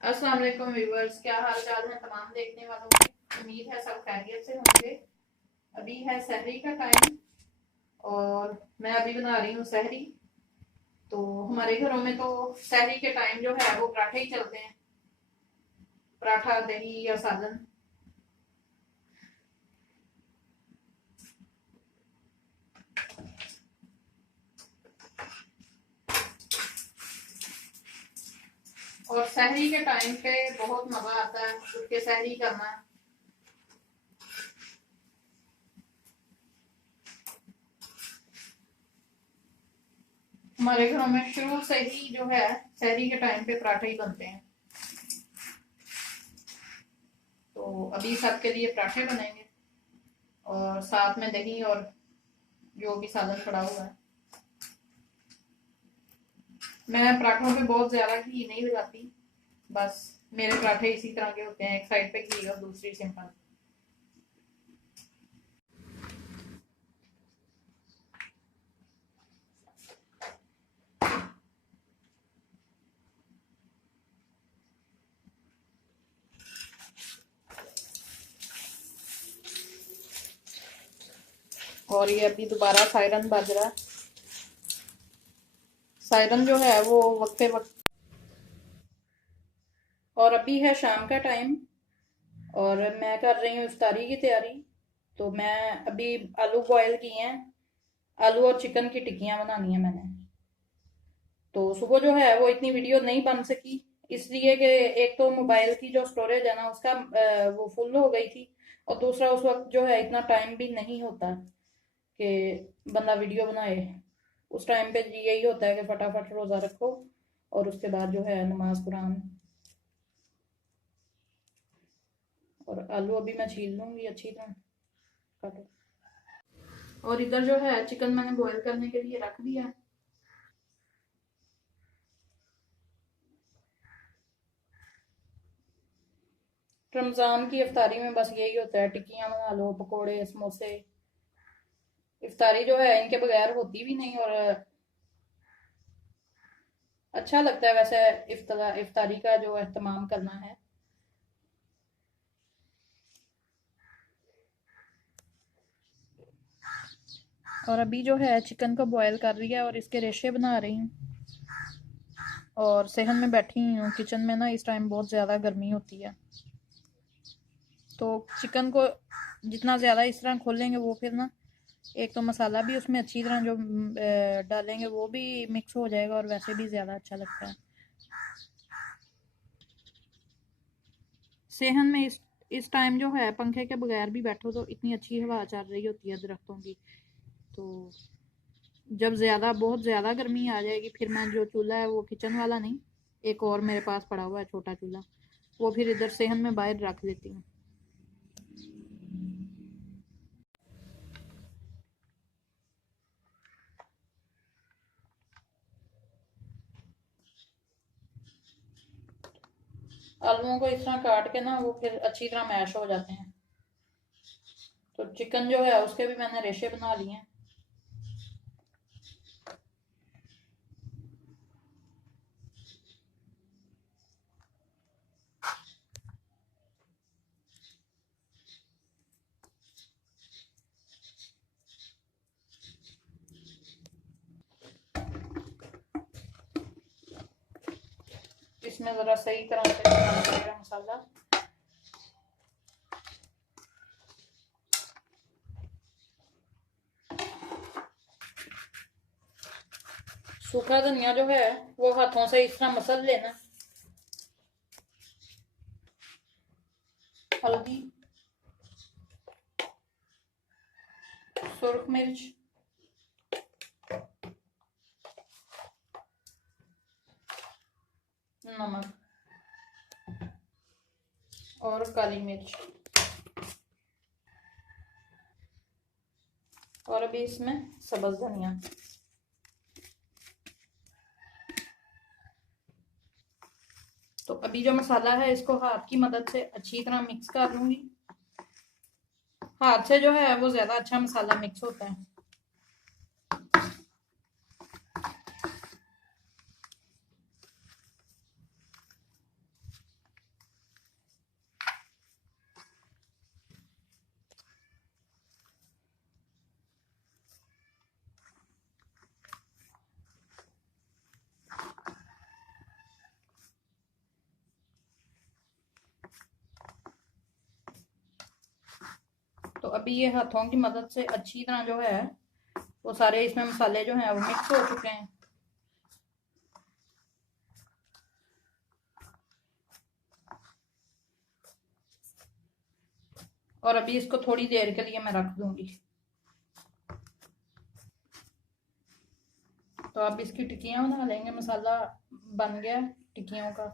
अस्सलाम वालेकुम व्यूअर्स, क्या हाल चाल है तमाम देखने वालों के। उम्मीद है सब खैरियत से होंगे। अभी है सहरी का टाइम और मैं अभी बना रही हूँ सहरी। तो हमारे घरों में तो सहरी के टाइम जो है वो पराठे ही चलते हैं, पराठा दही या सालन। और सहरी के टाइम पे बहुत मजा आता है उठ के सहरी करना। हमारे घरों में शुरू से ही जो है सहरी के टाइम पे पराठे ही बनते हैं। तो अभी सबके लिए पराठे बनेंगे और साथ में दही और जो भी सालन पड़ा हुआ है। मैं पराठों पे बहुत ज्यादा घी नहीं लगाती, बस मेरे पराठे इसी तरह के होते हैं, एक साइड पे घी और दूसरी सिंपल। और ये अभी दोबारा सायरन बज रहा है। सायरन जो है वो वक्फे वक्त। और अभी है शाम का टाइम और मैं कर रही हूँ इफ्तारी की तैयारी। तो मैं अभी आलू बॉयल किए हैं। आलू और चिकन की टिक्कियाँ बनानी है मैंने। तो सुबह जो है वो इतनी वीडियो नहीं बन सकी, इसलिए कि एक तो मोबाइल की जो स्टोरेज है ना उसका वो फुल हो गई थी। और दूसरा उस वक्त जो है इतना टाइम भी नहीं होता कि बंदा वीडियो बनाए। उस टाइम पे यही होता है कि फटाफट रोज़ा रखो और उसके बाद जो है नमाज कुरान। और आलू अभी मैं छील लूंगी अच्छी तरह, काटो। और इधर जो है चिकन मैंने बॉईल करने के लिए रख दिया है। रमज़ान की इफ्तारी में बस यही होता है, टिक्कियाँ बना लो, पकोड़े समोसे। इफ्तारी जो है इनके बगैर होती भी नहीं। और अच्छा लगता है वैसे इफ्तारी का जो एहतमाम करना है। और अभी जो है चिकन को बॉयल कर रही है और इसके रेशे बना रही हूँ। और सेहन में बैठी हुई हूँ किचन में ना, इस टाइम बहुत ज़्यादा गर्मी होती है। तो चिकन को जितना ज़्यादा इस तरह खोलेंगे वो फिर ना, एक तो मसाला भी उसमें अच्छी तरह जो डालेंगे वो भी मिक्स हो जाएगा और वैसे भी ज़्यादा अच्छा लगता है। सेहन में इस टाइम जो है पंखे के बगैर भी बैठो तो इतनी अच्छी हवा चल रही होती है दरख्तों की। तो जब ज़्यादा बहुत ज़्यादा गर्मी आ जाएगी फिर मैं जो चूल्हा है वो किचन वाला नहीं, एक और मेरे पास पड़ा हुआ है छोटा चूल्हा, वो फिर इधर सेहन में बाहर रख देती हूँ। आलूओं को इस तरह काट के ना वो फिर अच्छी तरह मैश हो जाते हैं। तो चिकन जो है उसके भी मैंने रेशे बना लिए हैं। इसमें ज़रा सही तरह से बनाना पड़ेगा मसाला। सूखा धनिया जो है वो हाथों से इस तरह मसल लेना। हल्दी, सुरख मिर्च, नमक और काली मिर्च। और अभी इसमें सब्ज धनिया। तो अभी जो मसाला है इसको हाथ की मदद से अच्छी तरह मिक्स कर लूंगी। हाथ से जो है वो ज्यादा अच्छा मसाला मिक्स होता है। अभी ये हाथों की मदद से अच्छी तरह जो है वो सारे इसमें मसाले जो हैं वो मिक्स हो चुके हैं। और अभी इसको थोड़ी देर के लिए मैं रख दूंगी। तो अब इसकी टिक्कियाँ बना लेंगे। मसाला बन गया टिक्कियों का,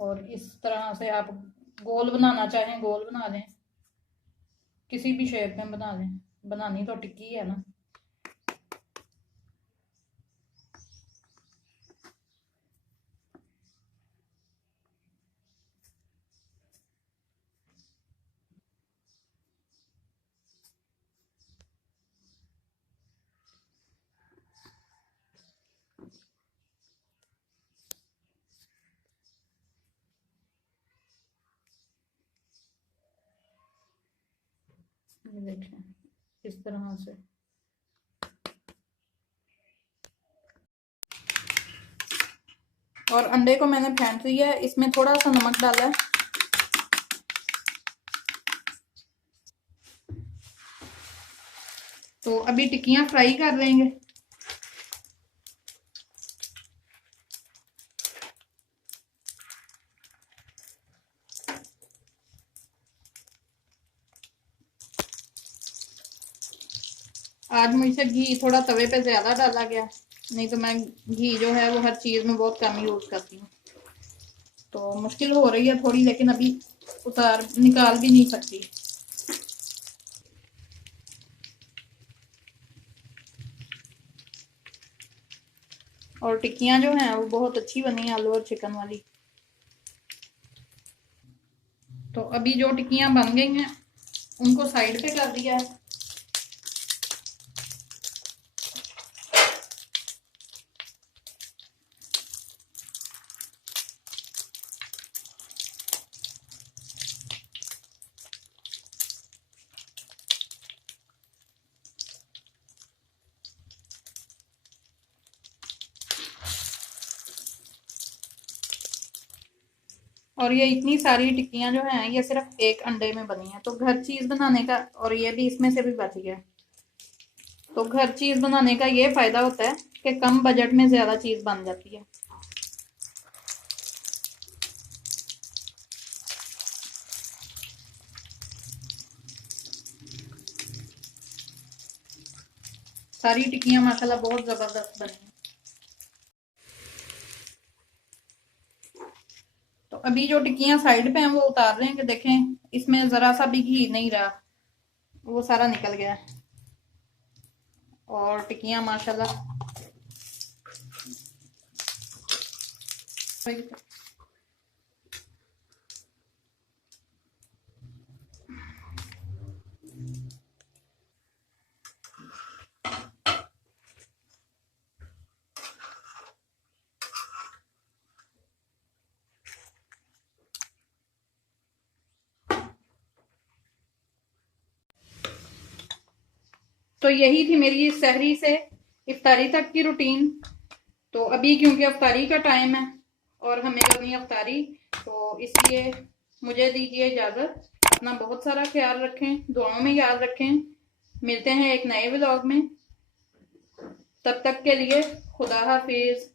और इस तरह से आप गोल बनाना चाहें गोल बना लें, किसी भी शेप में बना लें, बनानी तो टिक्की है ना। ये देखें इस तरह से। और अंडे को मैंने फेंट लिया है, इसमें थोड़ा सा नमक डाला है। तो अभी टिक्कियां फ्राई कर लेंगे। आज मुझसे घी थोड़ा तवे पे ज्यादा डाला गया, नहीं तो मैं घी जो है वो हर चीज में बहुत कम यूज करती हूँ। तो मुश्किल हो रही है थोड़ी, लेकिन अभी निकाल भी नहीं सकती। और टिक्कियां जो हैं वो बहुत अच्छी बनी है, आलू और चिकन वाली। तो अभी जो टिक्कियां बन गई हैं उनको साइड पे कर दिया है। और ये इतनी सारी टिक्कियां जो हैं ये सिर्फ एक अंडे में बनी है। तो घर चीज बनाने का, और ये भी इसमें से भी बच गया, तो घर चीज बनाने का ये फायदा होता है कि कम बजट में ज्यादा चीज बन जाती है। सारी टिक्कियां माशाल्लाह बहुत जबरदस्त बनी। तो अभी जो टिक्कियां साइड पे हैं वो उतार रहे हैं कि देखें इसमें जरा सा भी घी नहीं रहा, वो सारा निकल गया है। और टिक्कियां माशाल्लाह तो यही थी मेरी सहरी से इफ्तारी तक की रूटीन। तो अभी क्योंकि अफ्तारी का टाइम है और हमें करनी है अफ्तारी, तो इसलिए मुझे दीजिए इजाजत। अपना बहुत सारा ख्याल रखें, दुआओं में याद रखें। मिलते हैं एक नए व्लॉग में, तब तक के लिए खुदा हाफिज।